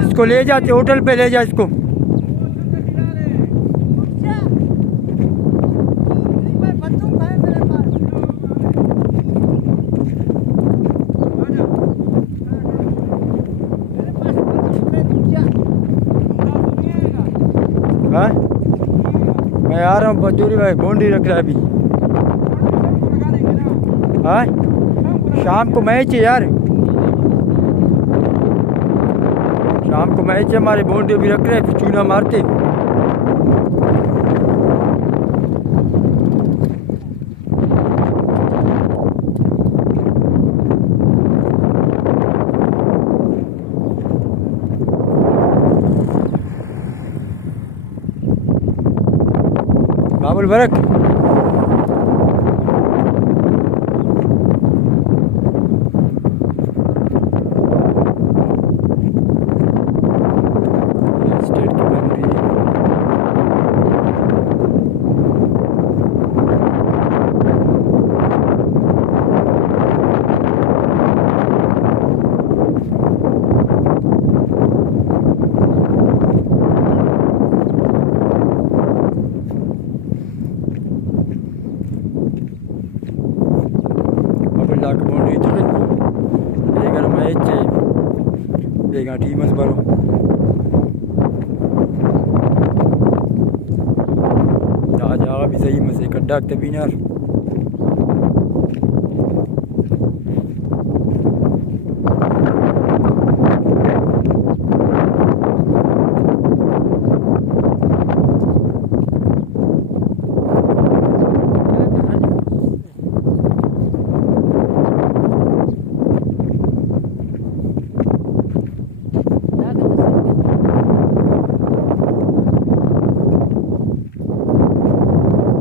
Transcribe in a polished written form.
इसको ले जाते होटल पे ले जा इसको हाँ मैं आ रहा हूँ बजूरी भाई बोंडी रख रहा है अभी हाँ शाम को मैच है यार शाम को मैच है हमारे बोंडी भी रख रहे हैं फिर चूना मारते बाबुल बरक स्टेट की बाउंड्री लाख बाउंड्री तक लेकर मैच देखा टीम बरो जा भी सही मसे कड्डा तबीनार